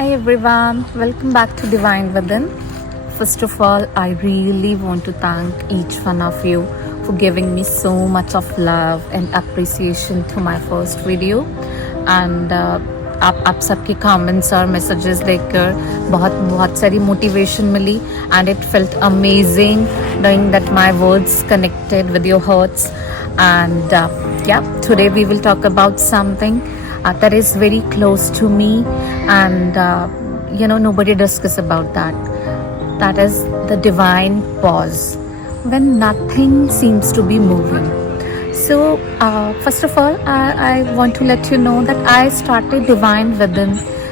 Hi everyone, welcome back to Divine Within. First of all, I really want to thank each one of you for giving me so much of love and appreciation to my first video. And आप सबके comments और messages देखकर बहुत सारी motivation milli, and it felt amazing knowing that my words connected with your hearts. And today we will talk about something that is very close to me, and nobody discusses about that. That is the divine pause when nothing seems to be moving. So first of all, I want to let you know that I started Divine Within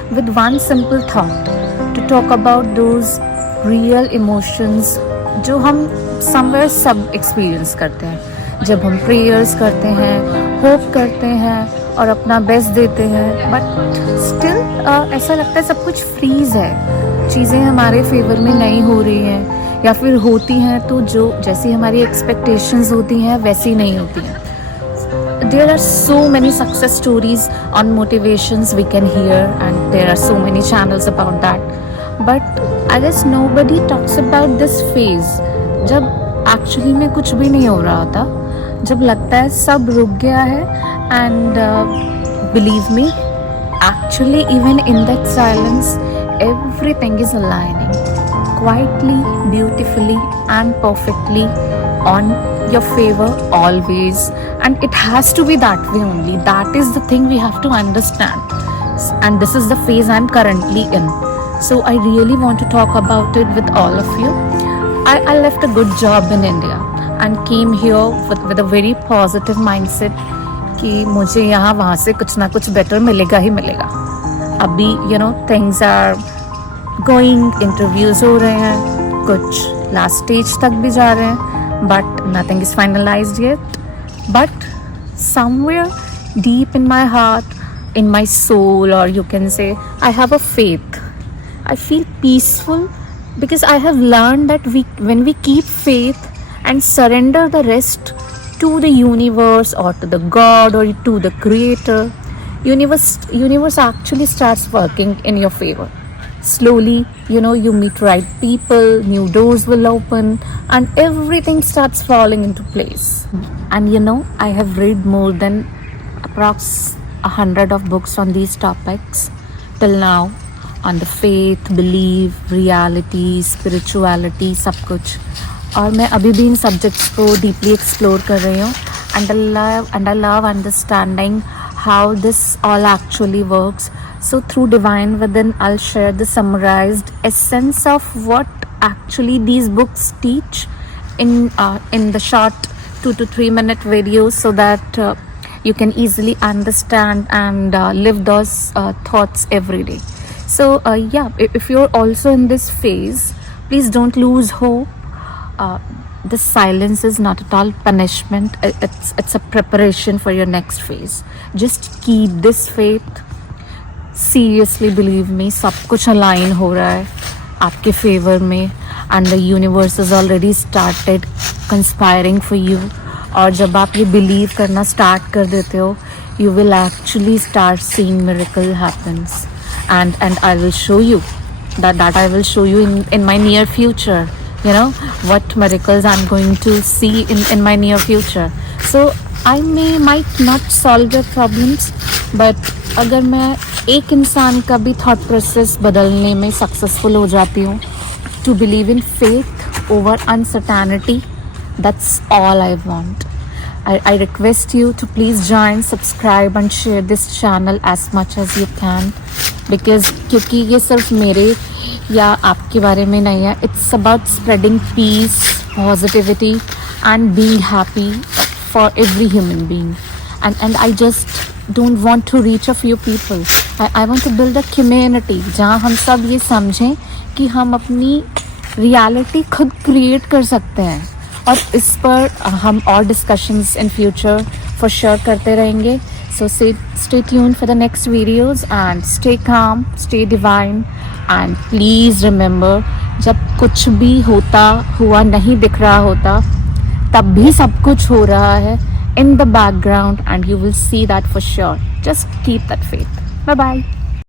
with one simple thought, to talk about those real emotions जो हम somewhere सब experience करते हैं, जब हम prayers करते हैं, hope करते हैं और अपना बेस्ट देते हैं, बट स्टिल ऐसा लगता है सब कुछ फ्रीज है, चीज़ें हमारे फेवर में नहीं हो रही हैं, या फिर होती हैं तो जो जैसी हमारी एक्सपेक्टेशंस होती हैं वैसी नहीं होती हैं. There are so many success stories on motivations we can hear, and there are so many channels about that. But I guess nobody talks about this phase जब एक्चुअली में कुछ भी नहीं हो रहा होता, जब लगता है सब रुक गया है. And believe me, actually even in that silence, everything is aligning quietly, beautifully and perfectly on your favor always. And it has to be that way only. That is the thing we have to understand. And this is the phase I'm currently in. So I really want to talk about it with all of you. I left a good job in India and came here with a very positive mindset कि मुझे यहाँ वहाँ से कुछ ना कुछ better मिलेगा ही मिलेगा. अभी थिंग्स आर गोइंग, इंटरव्यूज हो रहे हैं, कुछ लास्ट स्टेज तक भी जा रहे हैं, but nothing is finalised yet. But somewhere deep in my heart, in my soul, or you can say, I have a faith. I feel peaceful because I have learned that when we keep faith and surrender the rest to the universe or to the God or to the creator, universe actually starts working in your favor. Slowly, you meet right people, new doors will open, and everything starts falling into place. And I have read more than approx 100 of books on these topics till now, on the faith, belief, reality, spirituality, सब कुछ. और मैं अभी भी इन subjects को deeply explore कर रही हूँ, and I love understanding how this all actually works. So through divine within I will share the summarised essence of what actually these books teach in the short 2 to 3 minute videos, so that you can easily understand and live those thoughts every day. So if you're also in this phase, please don't lose hope. The silence is not at all punishment. It's a preparation for your next phase. Just keep this faith. Seriously, believe me, सब कुछ align हो रहा है आपके favor में, and the universe has already started conspiring for you. और जब आप ये believe करना start कर देते हो, you will actually start seeing miracle happens. And I will show you that I will show you in my near future. What miracles I'm going to see in my near future. So I might not solve your problems, but अगर मैं एक इंसान का भी thought process बदलने में successful हो जाती हूँ, to believe in faith over uncertainty, that's all I want. I request you to please join, subscribe and share this channel as much as you can, because क्योंकि ये सिर्फ मेरे या आपके बारे में नहीं है. It's about spreading peace, positivity and being happy for every human being. And I just don't want to reach a few people. I want to build a community जहाँ हम सब ये समझें कि हम अपनी reality खुद create कर सकते हैं, और इस पर हम और discussions in future for sure करते रहेंगे. So stay tuned for the next videos and stay calm, stay divine, and please remember, जब कुछ भी हुआ नहीं दिख रहा होता, तब भी सब कुछ हो रहा है in the background, and you will see that for sure. Just keep that faith. Bye bye.